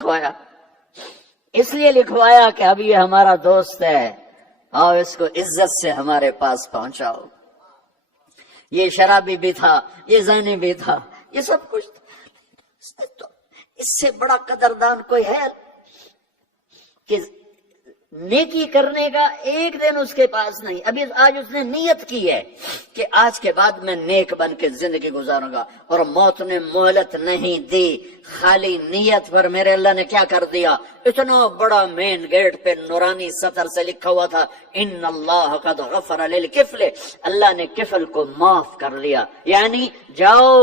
لکھوایا، اس لیے لکھوایا کہ اب یہ ہمارا دوست ہے، آؤ اس کو عزت سے ہمارے پاس پہنچاؤ۔ یہ شرابی بھی تھا، یہ زانی بھی تھا، یہ سب کچھ تھا۔ اس سے بڑا قدردان کوئی ہے کہ نیکی کرنے کا ایک دن اس کے پاس نہیں۔ ابھی آج اس نے نیت کی ہے کہ آج کے بعد میں نیک بن کے زندگی گزاروں گا، اور موت نے مہلت نہیں دی، خالی نیت پر میرے اللہ نے کیا کر دیا، اتنا بڑا مین گیٹ پہ نورانی سطر سے لکھا ہوا تھا ان اللہ قد غفر للکفل، اللہ نے کفل کو معاف کر لیا، یعنی جاؤ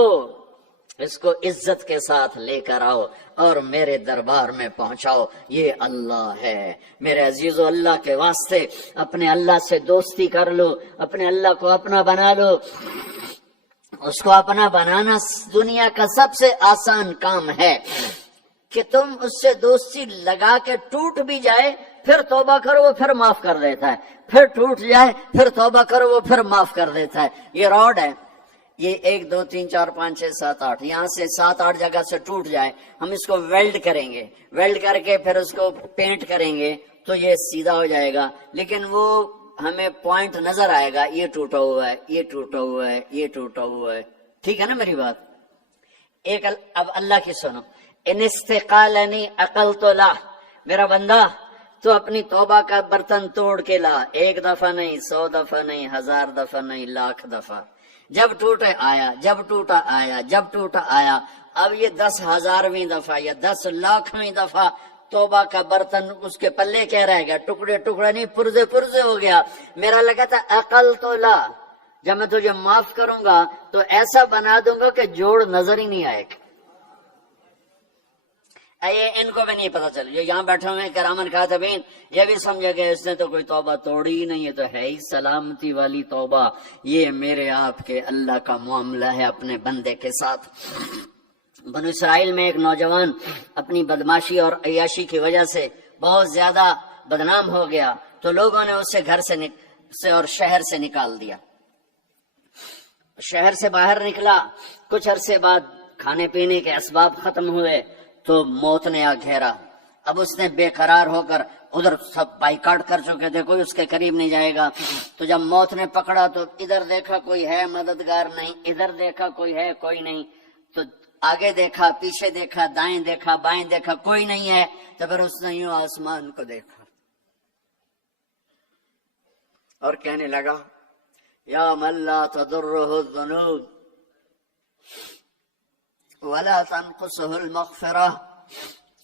اس کو عزت کے ساتھ لے کر آؤ اور میرے دربار میں پہنچاؤ، یہ اللہ ہے۔ میرے عزیزو، اللہ کے واسطے اپنے اللہ سے دوستی کر لو، اپنے اللہ کو اپنا بنا لو۔ اس کو اپنا بنانا دنیا کا سب سے آسان کام ہے کہ تم اس سے دوستی لگا کے ٹوٹ بھی جائے پھر توبہ کرو وہ پھر معاف کر دیتا ہے، پھر ٹوٹ جائے پھر توبہ کرو وہ پھر معاف کر دیتا ہے۔ یہ راڈ ہے، یہ 1 2 3 4 5 6 7 8 یہاں سے 7 8 جگہ سے ٹوٹ جائے، ہم اس کو ویلڈ کریں گے، ویلڈ کر کے پھر اس کو پینٹ کریں گے تو یہ سیدھا ہو جائے گا، لیکن وہ ہمیں پوائنٹ نظر آئے گا، یہ ٹوٹا ہوا ہے، یہ ٹوٹا ہوا ہے، یہ ٹوٹا ہوا ہے۔ ٹھیک ہے نا میری بات؟ ایک اب اللہ کی سنو، ان استقالنی عقلت لا، میرا بندہ تو اپنی توبہ کا برتن توڑ کے لا، 1 دفعہ نہیں، 100 دفعہ نہیں، 1000 دفعہ نہیں، 1,00,000 دفعہ۔ جب ٹوٹے آیا، جب ٹوٹا آیا، جب ٹوٹا آیا، اب یہ 10,000ویں دفعہ یا 10,00,000ویں دفعہ توبہ کا برتن اس کے پلے کہہ رہے گا، ٹکڑے ٹکڑے نہیں، پرزے پرزے ہو گیا۔ میرا لگا تھا عقل تو لا، جب میں تجھے معاف کروں گا تو ایسا بنا دوں گا کہ جوڑ نظر ہی نہیں آئے گا۔ ان کو بھی نہیں پتا چل، یہ یہاں بیٹھے ہوئے کرامن کاتبین، یہ بھی سمجھے گا اس نے تو کوئی توبہ توڑی ہی نہیں، یہ تو ہے ہی سلامتی والی توبہ۔ یہ میرے آپ کے اللہ کا معاملہ ہے اپنے بندے کے ساتھ۔ بنو اسرائیل میں ایک نوجوان اپنی بدماشی اور عیاشی کی وجہ سے بہت زیادہ بدنام ہو گیا، تو لوگوں نے اسے گھر سے اور شہر سے نکال دیا۔ شہر سے باہر نکلا، کچھ عرصے بعد کھانے پینے کے اسباب ختم ہوئے تو موت نے آ گھیرا۔ اب اس نے بے قرار ہو کر، ادھر سب بائیکاٹ کر چکے تھے، کوئی اس کے قریب نہیں جائے گا، تو جب موت نے پکڑا تو ادھر دیکھا کوئی ہے مددگار نہیں، ادھر دیکھا کوئی ہے کوئی نہیں، تو آگے دیکھا، پیچھے دیکھا، دائیں دیکھا، بائیں دیکھا، کوئی نہیں ہے، تو پھر اس نے یوں آسمان کو دیکھا اور کہنے لگا یا من لا تضرہ الذنوب ولا تنقصه المغفرہ،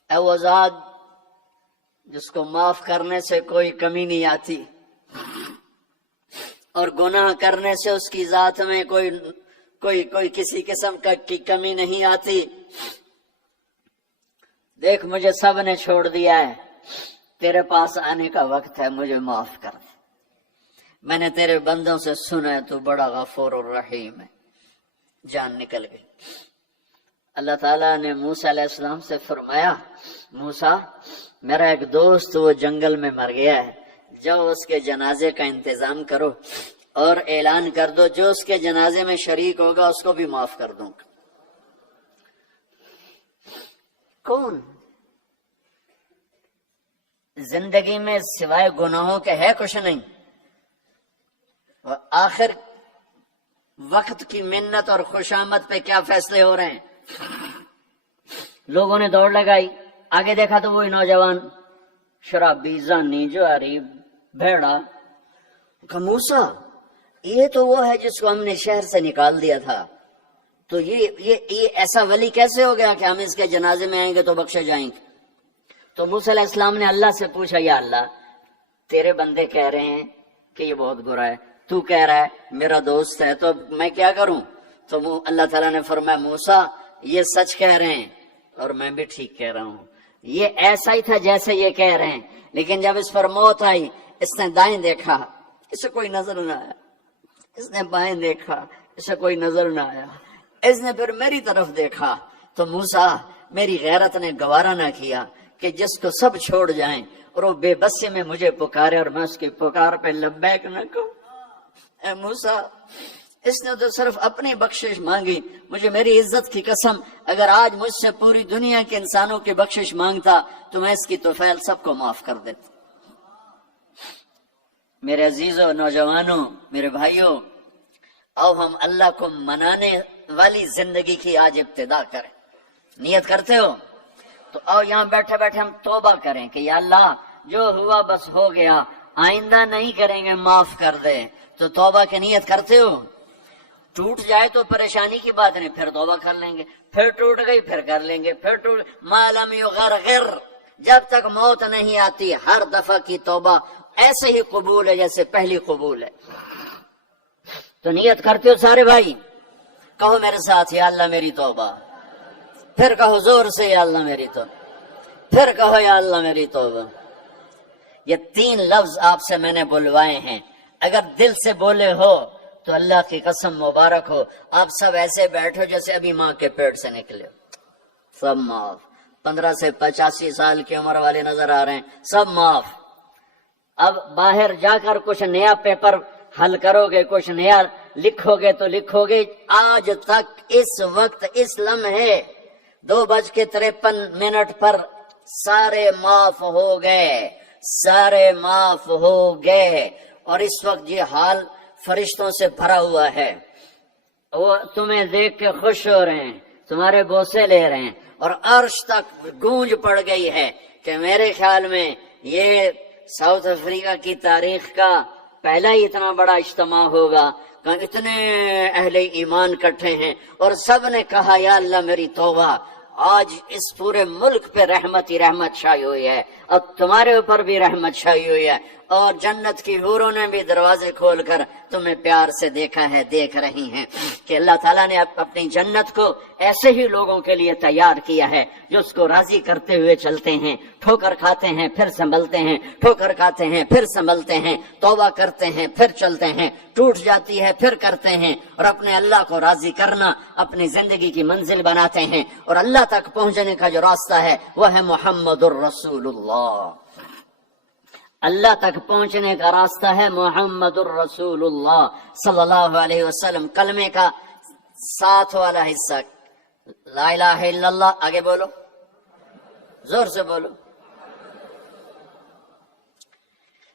اے وہ ذات جس کو معاف کرنے سے کوئی کمی نہیں آتی اور گناہ کرنے سے اس کی ذات میں کوئی کسی قسم کی کمی نہیں آتی، دیکھ مجھے سب نے چھوڑ دیا ہے، تیرے پاس آنے کا وقت ہے، مجھے معاف کر دے، میں نے تیرے بندوں سے سنا ہے تو بڑا غفور الرحیم ہے۔ جان نکل گئی۔ اللہ تعالیٰ نے موسیٰ علیہ السلام سے فرمایا، موسیٰ میرا ایک دوست وہ جنگل میں مر گیا ہے، جاؤ اس کے جنازے کا انتظام کرو اور اعلان کر دو جو اس کے جنازے میں شریک ہوگا اس کو بھی معاف کر دوں گا۔ کون زندگی میں سوائے گناہوں کے ہے کچھ نہیں، اور آخر وقت کی منت اور خوشامد پہ کیا فیصلے ہو رہے ہیں۔ لوگوں نے دوڑ لگائی، آگے دیکھا تو وہی نوجوان شرابی، زانی، جواری، بھیڑا۔ موسیٰ یہ تو وہ ہے جس کو ہم نے شہر سے نکال دیا تھا، تو یہ ایسا ولی کیسے ہو گیا کہ ہم اس کے جنازے میں آئیں گے تو بخشے جائیں گے؟ تو موسیٰ علیہ السلام نے اللہ سے پوچھا، یا اللہ تیرے بندے کہہ رہے ہیں کہ یہ بہت برا ہے، تو کہہ رہا ہے میرا دوست ہے، تو میں کیا کروں؟ تو اللہ تعالیٰ نے فرمایا موسیٰ یہ سچ کہہ رہے ہیں اور میں بھی ٹھیک کہہ رہا ہوں، یہ ایسا ہی تھا جیسے یہ کہہ رہے ہیں، لیکن جب اس پر موت آئی اس نے دائیں دیکھا، اسے کوئی نظر نہ آیا، اس نے بائیں دیکھا، اسے کوئی نظر نہ آیا، اس نے پھر میری طرف دیکھا، تو موسیٰ میری غیرت نے گوارا نہ کیا کہ جس کو سب چھوڑ جائیں اور وہ بے بسی میں مجھے پکارے اور میں اس کی پکار پہ لبیک نہ کہوں۔ اے موسیٰ اس نے تو صرف اپنی بخشش مانگی. مجھے میری عزت کی قسم اگر آج مجھ سے پوری دنیا کے انسانوں کی بخشش مانگتا تو میں اس کی طفیل سب کو معاف کر دیتا. میرے عزیزوں، نوجوانوں، میرے بھائیوں، آؤ ہم اللہ کو منانے والی زندگی کی آج ابتدا کریں. نیت کرتے ہو تو آؤ یہاں بیٹھے بیٹھے ہم توبہ کریں کہ یا اللہ جو ہوا بس ہو گیا، آئندہ نہیں کریں گے، معاف کر دے. تو توبہ کی نیت کرتے ہو؟ ٹوٹ جائے تو پریشانی کی بات نہیں، پھر توبہ کر لیں گے. پھر ٹوٹ گئی پھر کر لیں گے. پھر ٹوٹ ما لم یغرغر، جب تک موت نہیں آتی ہر دفعہ کی توبہ ایسے ہی قبول ہے جیسے پہلی قبول ہے. تو نیت کرتے ہو سارے بھائی؟ کہو میرے ساتھ، یا اللہ میری توبہ. پھر کہو زور سے، یا اللہ میری توبہ. پھر کہو یا اللہ میری توبہ. یہ 3 لفظ آپ سے میں نے بلوائے ہیں، اگر دل سے بولے ہو تو اللہ کی قسم مبارک ہو، آپ سب ایسے بیٹھو جیسے ابھی ماں کے پیٹ سے نکلے. سب معاف. 15 سے 85 سال کی عمر والے نظر آ رہے ہیں، سب معاف. اب باہر جا کر کچھ نیا پیپر حل کرو گے، کچھ نیا لکھو گے تو لکھو گے آج تک اس وقت اس لمحے 2:53 پر سارے معاف ہو گئے، سارے معاف ہو گئے. اور اس وقت یہ حال فرشتوں سے بھرا ہوا ہے، وہ تمہیں دیکھ کے خوش ہو رہے ہیں، تمہارے بوسے لے رہے ہیں، اور عرش تک گونج پڑ گئی ہے کہ میرے خیال میں یہ ساؤتھ افریقہ کی تاریخ کا پہلا ہی اتنا بڑا اجتماع ہوگا کہ اتنے اہل ایمان کٹھے ہیں اور سب نے کہا یا اللہ میری توبہ. آج اس پورے ملک پہ رحمت ہی رحمت چھائی ہوئی ہے، اور تمہارے اوپر بھی رحمت چھائی ہوئی ہے، اور جنت کی حوروں نے بھی دروازے کھول کر تمہیں پیار سے دیکھا ہے، دیکھ رہی ہیں کہ اللہ تعالیٰ نے اپنی جنت کو ایسے ہی لوگوں کے لیے تیار کیا ہے جو اس کو راضی کرتے ہوئے چلتے ہیں، ٹھوکر کھاتے ہیں پھر سنبھلتے ہیں، ٹھوکر کھاتے ہیں پھر سنبھلتے ہیں، توبہ کرتے ہیں پھر چلتے ہیں، ٹوٹ جاتی ہے پھر کرتے ہیں، اور اپنے اللہ کو راضی کرنا اپنی زندگی کی منزل بناتے ہیں. اور اللہ تک پہنچنے کا جو راستہ ہے وہ ہے محمد الرسول اللہ. اللہ تک پہنچنے کا راستہ ہے محمد الرسول اللہ صلی اللہ علیہ وسلم. کلمے کا 7 والا حصہ لا الہ الا اللہ، آگے بولو، زور سے بولو.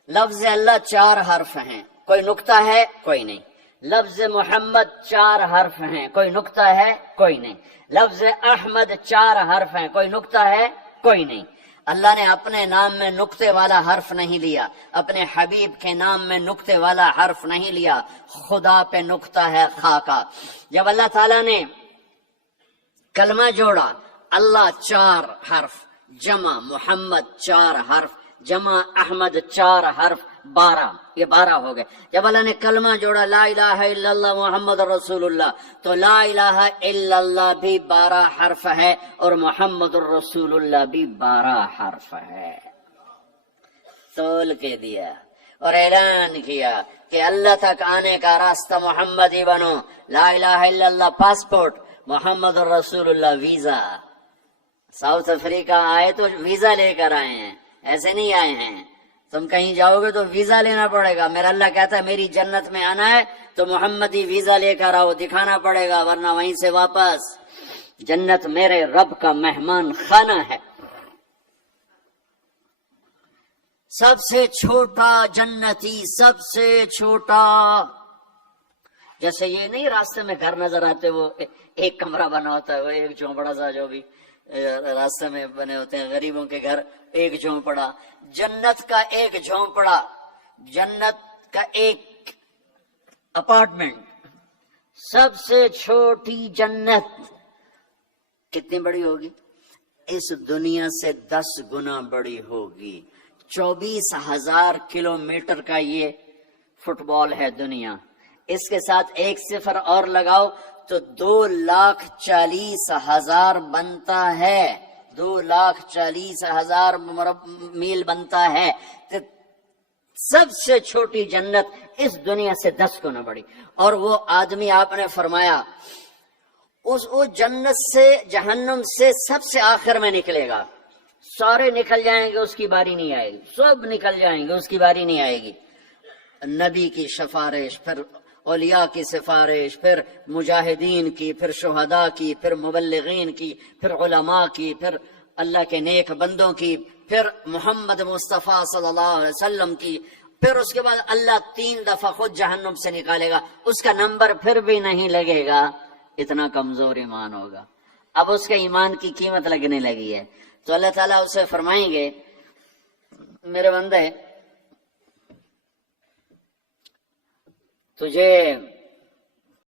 لفظ اللہ 4 حرف ہیں، کوئی نقطہ ہے کوئی نہیں. لفظ محمد 4 حرف ہیں، کوئی نقطہ ہے کوئی نہیں. لفظ احمد 4 حرف ہیں، کوئی نقطہ ہے کوئی نہیں. اللہ نے اپنے نام میں نقطے والا حرف نہیں لیا، اپنے حبیب کے نام میں نقطے والا حرف نہیں لیا. خدا پہ نقطہ ہے خا کا. جب اللہ تعالیٰ نے کلمہ جوڑا، اللہ 4 حرف، جمع محمد 4 حرف، جمع احمد 4 حرف، 12، یہ 12 ہو گئے. جب اللہ نے کلمہ جوڑا لا الہ الا اللہ محمد رسول اللہ، تو لا الہ الا اللہ بھی 12 حرف ہے اور محمد الرسول اللہ بھی 12 حرف ہے. تول کے دیا اور اعلان کیا کہ اللہ تک آنے کا راستہ محمد ہی بنو. لا الہ الا اللہ پاسپورٹ، محمد الرسول اللہ ویزا. ساؤتھ افریقہ آئے تو ویزا لے کر آئے ہیں، ایسے نہیں آئے ہیں. تم کہیں جاؤ گے تو ویزا لینا پڑے گا. میرا اللہ کہتا ہے میری جنت میں آنا ہے تو محمدی ویزا لے کر آؤ، دکھانا پڑے گا، ورنہ وہیں سے واپس. جنت میرے رب کا مہمان خانہ ہے. سب سے چھوٹا جنتی، سب سے چھوٹا. جیسے یہ نہیں راستے میں گھر نظر آتے، وہ ایک کمرہ بنا ہوتا ہے، وہ ایک جھونپڑا سا جو بھی راستے میں بنے ہوتے ہیں غریبوں کے گھر، ایک جھونپڑا. جنت کا ایک جھونپڑا، جنت کا ایک اپارٹمنٹ. سب سے چھوٹی جنت کتنی بڑی ہوگی؟ اس دنیا سے 10 گنا بڑی ہوگی. 24,000 کلومیٹر کا یہ فٹ بال ہے دنیا. اس کے ساتھ ایک صفر اور لگاؤ تو 2,40,000 بنتا ہے. 2,40,000 میل بنتا ہے. سب سے چھوٹی جنت اس دنیا سے 10 گنا بڑی. اور وہ آدمی آپ نے فرمایا وہ جنت سے جہنم سے سب سے آخر میں نکلے گا. سارے نکل جائیں گے، اس کی باری نہیں آئے گی. سب نکل جائیں گے، اس کی باری نہیں آئے گی. نبی کی سفارش، پھر اولیاء کی سفارش، پھر مجاہدین کی، پھر شہداء کی، پھر مبلغین کی، پھر علماء کی، پھر اللہ کے نیک بندوں کی، پھر محمد مصطفیٰ صلی اللہ علیہ وسلم کی، پھر اس کے بعد اللہ 3 دفعہ خود جہنم سے نکالے گا، اس کا نمبر پھر بھی نہیں لگے گا، اتنا کمزور ایمان ہوگا۔ اب اس کے ایمان کی قیمت لگنے لگی ہے، تو اللہ تعالیٰ اسے فرمائیں گے میرے بندے تجھے